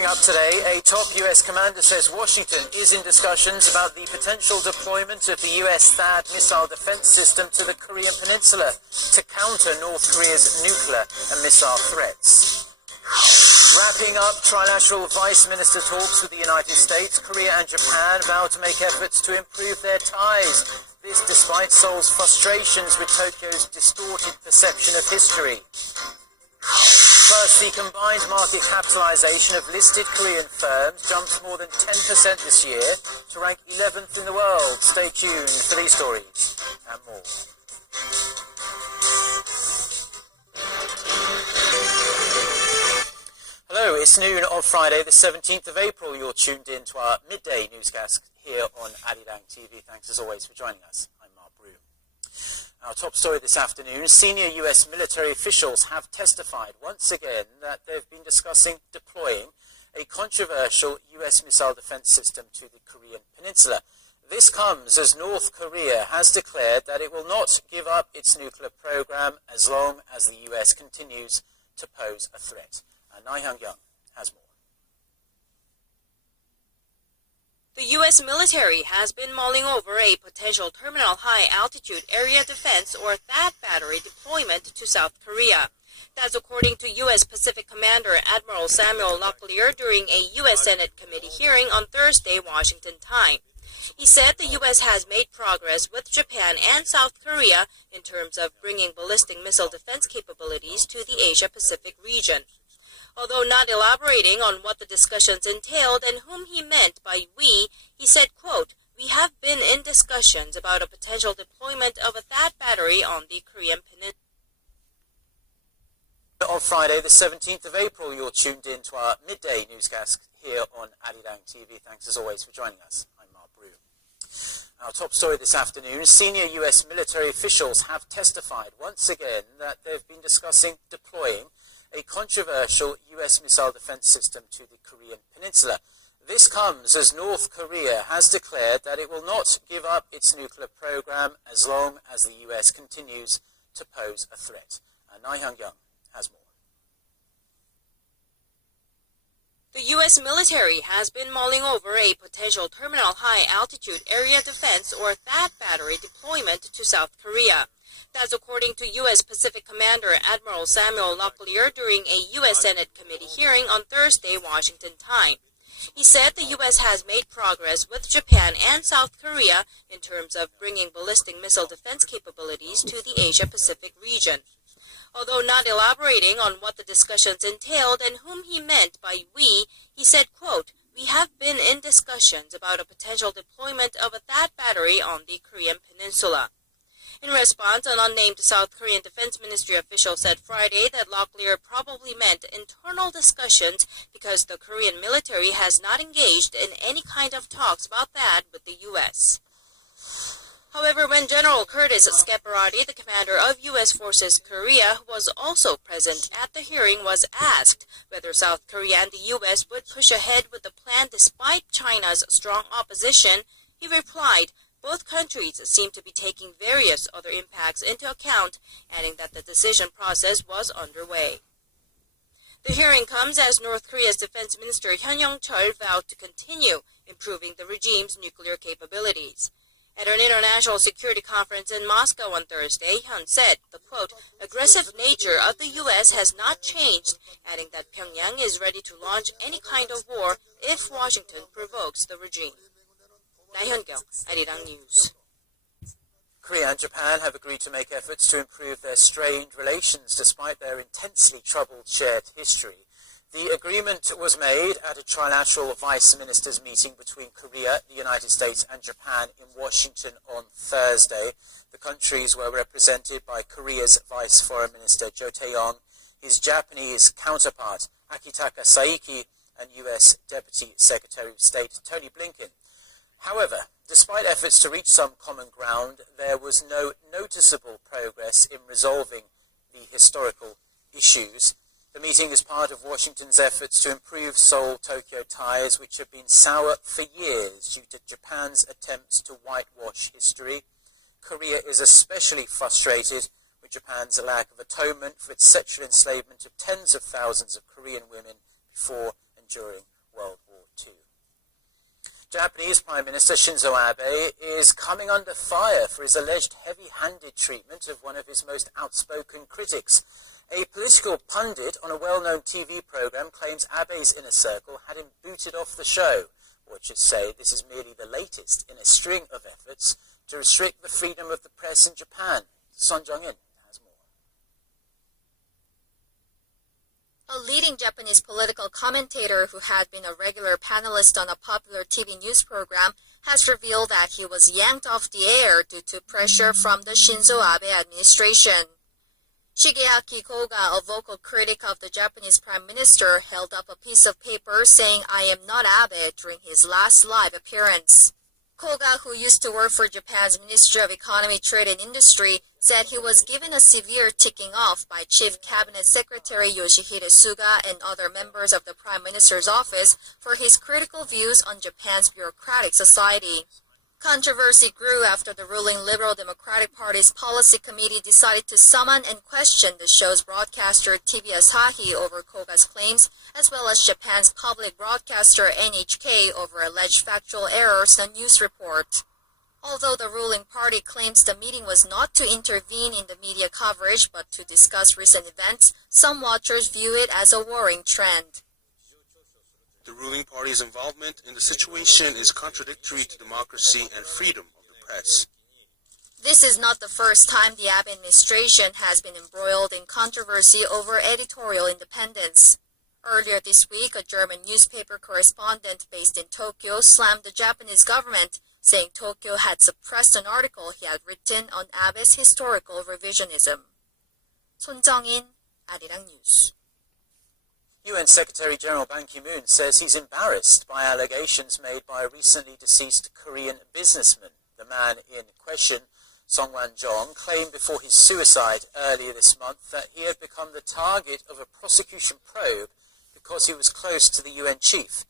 Coming up today, a top U.S. commander says Washington is in discussions about the potential deployment of the U.S. THAAD missile defense system to the Korean Peninsula to counter North Korea's nuclear and missile threats. Wrapping up trilateral vice minister talks with the United States, Korea and Japan vow to make efforts to improve their ties. This despite Seoul's frustrations with Tokyo's distorted perception of history. First, the combined market capitalization of listed Korean firms jumped more than 10% this year to rank 11th in the world. Stay tuned for these stories and more. Hello, it's noon of Friday, the 17th of April. You're tuned in to our midday newscast here on Arirang TV. Thanks as always for joining us. I'm Mark Broom. Our top story this afternoon, senior US military officials have testified once again that they've been discussing deploying a controversial US missile defense system to the Korean Peninsula. This comes as North Korea has declared that it will not give up its nuclear program as long as the US continues to pose a threat. Nae Hyung-young has more. The U.S. military has been mulling over a potential terminal high-altitude area defense or THAAD battery deployment to South Korea. That's according to U.S. Pacific Commander Admiral Samuel Locklear during a U.S. Senate committee hearing on Thursday, Washington time. He said the U.S. has made progress with Japan and South Korea in terms of bringing ballistic missile defense capabilities to the Asia-Pacific region. Although not elaborating on what the discussions entailed and whom he meant by we, he said, quote, "We have been in discussions about a potential deployment of a THAAD battery on the Korean Peninsula." On Friday, the 17th of April, you're tuned in to our midday newscast here on Arirang TV. Thanks as always for joining us. I'm Mark Broom. Our top story this afternoon, senior US military officials have testified once again that they've been discussing deploying a controversial US missile defense system to the Korean Peninsula. This comes as North Korea has declared that it will not give up its nuclear program as long as the US continues to pose a threat. Nae Hyung-young has more. The U.S. military has been mulling over a potential terminal high-altitude area defense or THAAD battery deployment to South Korea. That's according to U.S. Pacific Commander Admiral Samuel Locklear during a U.S. Senate committee hearing on Thursday, Washington time. He said the U.S. has made progress with Japan and South Korea in terms of bringing ballistic missile defense capabilities to the Asia-Pacific region. Although not elaborating on what the discussions entailed and whom he meant by we, he said, quote, "We have been in discussions about a potential deployment of a THAAD battery on the Korean Peninsula." In response, an unnamed South Korean Defense Ministry official said Friday that Locklear probably meant internal discussions because the Korean military has not engaged in any kind of talks about that with the U.S. However, when General Curtis Scaparrotti, the commander of U.S. Forces Korea, who was also present at the hearing, was asked whether South Korea and the U.S. would push ahead with the plan despite China's strong opposition, he replied, "Both countries seem to be taking various other impacts into account," adding that the decision process was underway. The hearing comes as North Korea's Defense Minister Hyun Yong-chol vowed to continue improving the regime's nuclear capabilities. At an international security conference in Moscow on Thursday, Hyun said the, quote, "aggressive nature of the U.S. has not changed," adding that Pyongyang is ready to launch any kind of war if Washington provokes the regime. Nae Hyung-young, Arirang News. Korea and Japan have agreed to make efforts to improve their strained relations despite their intensely troubled shared history. The agreement was made at a trilateral vice ministers meeting between Korea, the United States and Japan in Washington on Thursday. The countries were represented by Korea's Vice Foreign Minister Jo Tae-yong, his Japanese counterpart Akitaka Saiki, and U.S. Deputy Secretary of State Tony Blinken. However, despite efforts to reach some common ground, there was no noticeable progress in resolving the historical issues. The meeting is part of Washington's efforts to improve Seoul-Tokyo ties, which have been sour for years due to Japan's attempts to whitewash history. Korea is especially frustrated with Japan's lack of atonement for its sexual enslavement of tens of thousands of Korean women before and during Japanese Prime Minister Shinzo Abe is coming under fire for his alleged heavy-handed treatment of one of his most outspoken critics. A political pundit on a well-known TV program claims Abe's inner circle had him booted off the show. Watchers say this is merely the latest in a string of efforts to restrict the freedom of the press in Japan. Son Jung-in has more. A leading Japanese political commentator who had been a regular panelist on a popular TV news program has revealed that he was yanked off the air due to pressure from the Shinzo Abe administration. Shigeaki Koga, a vocal critic of the Japanese Prime Minister, held up a piece of paper saying "I am not Abe" during his last live appearance. Koga, who used to work for Japan's Ministry of Economy, Trade and Industry, said he was given a severe ticking off by Chief Cabinet Secretary Yoshihide Suga and other members of the Prime Minister's office for his critical views on Japan's bureaucratic society. Controversy grew after the ruling Liberal Democratic Party's policy committee decided to summon and question the show's broadcaster TV Asahi over Koga's claims, as well as Japan's public broadcaster NHK over alleged factual errors in a news report. Although the ruling party claims the meeting was not to intervene in the media coverage but to discuss recent events, some watchers view it as a worrying trend. The ruling party's involvement in the situation is contradictory to democracy and freedom of the press. This is not the first time the Abe administration has been embroiled in controversy over editorial independence. Earlier this week, a German newspaper correspondent based in Tokyo slammed the Japanese government, saying Tokyo had suppressed an article he had written on Abe's historical revisionism. Son Jung-in, Arirang News. UN Secretary General Ban Ki-moon says he's embarrassed by allegations made by a recently deceased Korean businessman. The man in question, Song Wan-jong, claimed before his suicide earlier this month that he had become the target of a prosecution probe because he was close to the UN chief.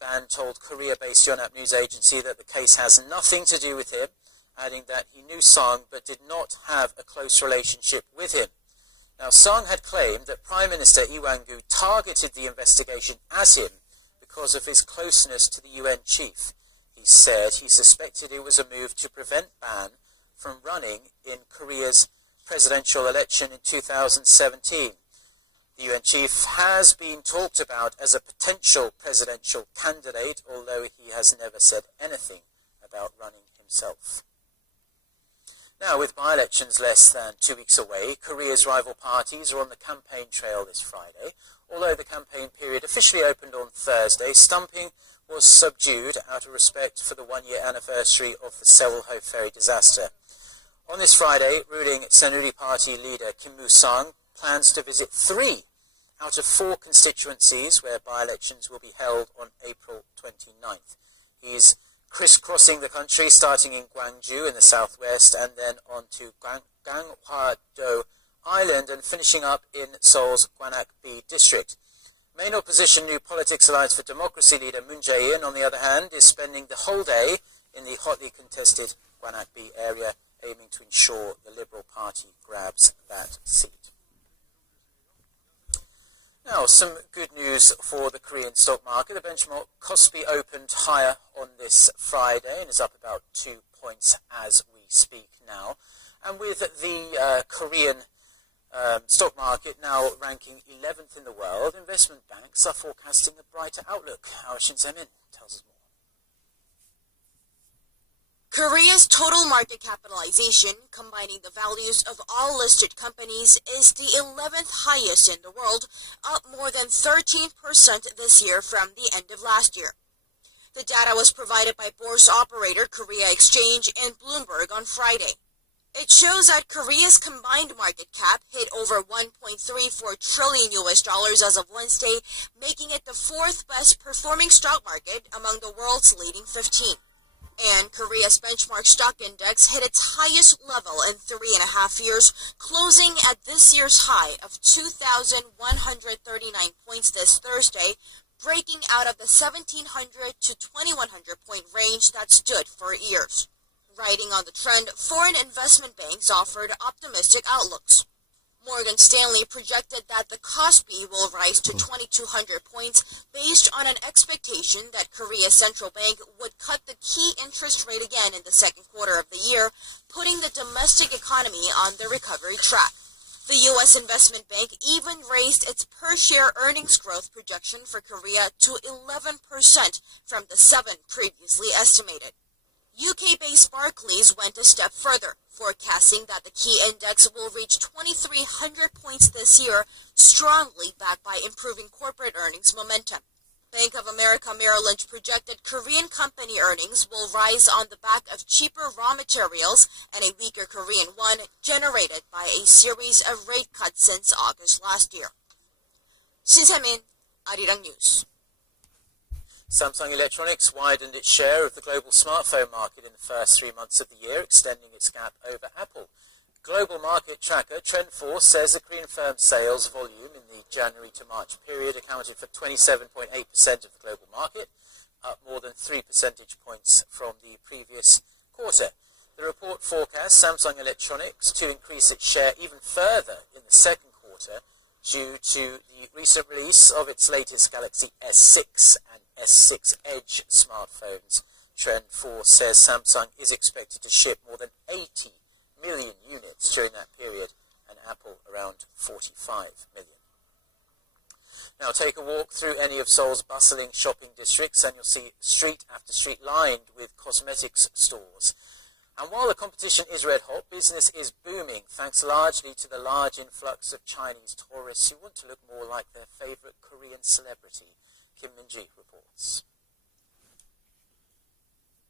Ban told Korea-based Yonhap news agency that the case has nothing to do with him, adding that he knew Song but did not have a close relationship with him. Now, Song had claimed that Prime Minister Lee Wang-gu targeted the investigation as him because of his closeness to the UN chief. He said he suspected it was a move to prevent Ban from running in Korea's presidential election in 2017. The UN chief has been talked about as a potential presidential candidate, although he has never said anything about running himself. Now, with by-elections less than 2 weeks away, Korea's rival parties are on the campaign trail this Friday. Although the campaign period officially opened on Thursday, stumping was subdued out of respect for the one-year anniversary of the Sewol-ho ferry disaster. On this Friday, ruling Saenuri Party leader Kim Moo-sung plans to visit 3 out of 4 constituencies where by-elections will be held on April 29th. He's crisscrossing the country, starting in Gwangju in the southwest and then on to Ganghwa-do Island and finishing up in Seoul's Gwanak-bi district. Main opposition New Politics Alliance for Democracy leader Moon Jae-in, on the other hand, is spending the whole day in the hotly contested Gwanak-bi area, aiming to ensure the Liberal Party grabs that seat. Now, some good news for the Korean stock market. The benchmark Kospi opened higher on this Friday and is up about 2 points as we speak now. And with the Korean stock market now ranking 11th in the world, investment banks are forecasting a brighter outlook. Our Shin Se-min tells us more. Korea's total market capitalization, combining the values of all listed companies, is the 11th highest in the world, up more than 13% this year from the end of last year. The data was provided by bourse operator Korea Exchange and Bloomberg on Friday. It shows that Korea's combined market cap hit over $1.34 trillion as of Wednesday, making it the 4th best performing stock market among the world's leading 15. And Korea's benchmark stock index hit its highest level in 3.5 years, closing at this year's high of 2,139 points this Thursday, breaking out of the 1,700 to 2,100 point range that stood for years. Riding on the trend, foreign investment banks offered optimistic outlooks. Morgan Stanley projected that the Kospi will rise to 2,200 points based on an expectation that Korea's central bank would cut the key interest rate again in the second quarter of the year, putting the domestic economy on the recovery track. The U.S. Investment Bank even raised its per-share earnings growth projection for Korea to 11% from the 7% previously estimated. UK-based Barclays went a step further, forecasting that the key index will reach 2,300 points this year, strongly backed by improving corporate earnings momentum. Bank of America Merrill Lynch projected Korean company earnings will rise on the back of cheaper raw materials and a weaker Korean won generated by a series of rate cuts since August last year. 신세민, 아리랑 뉴스. Samsung Electronics widened its share of the global smartphone market in the first 3 months of the year, extending its gap over Apple. Global market tracker Trendforce says the Korean firm's sales volume in the January to March period accounted for 27.8% of the global market, up more than 3 percentage points from the previous quarter. The report forecasts Samsung Electronics to increase its share even further in the second quarter due to the recent release of its latest Galaxy S6 and S6 Edge smartphones. Trendforce says Samsung is expected to ship more than 80 million units during that period, and Apple around 45 million. Now take a walk through any of Seoul's bustling shopping districts and you'll see street after street lined with cosmetics stores. And while the competition is red hot, business is booming thanks largely to the large influx of Chinese tourists who want to look more like their favorite Korean celebrity. KiMoon reports.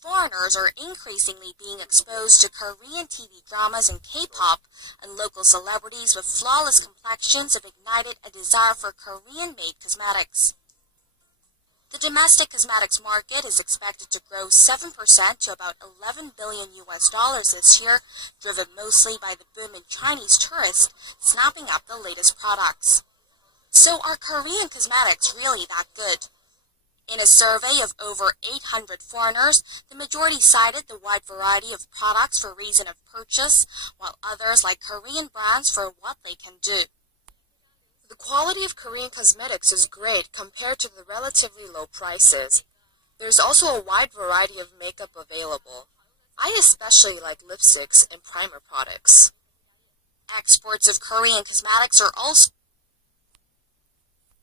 Foreigners are increasingly being exposed to Korean TV dramas and K-pop, and local celebrities with flawless complexions have ignited a desire for Korean-made cosmetics. The domestic cosmetics market is expected to grow 7% to about $11 billion this year, driven mostly by the boom in Chinese tourists snapping up the latest products. So are Korean cosmetics really that good? In a survey of over 800 foreigners, the majority cited the wide variety of products for reason of purchase, while others like Korean brands for what they can do. The quality of Korean cosmetics is great compared to the relatively low prices. There's also a wide variety of makeup available. I especially like lipsticks and primer products. Exports of Korean cosmetics are also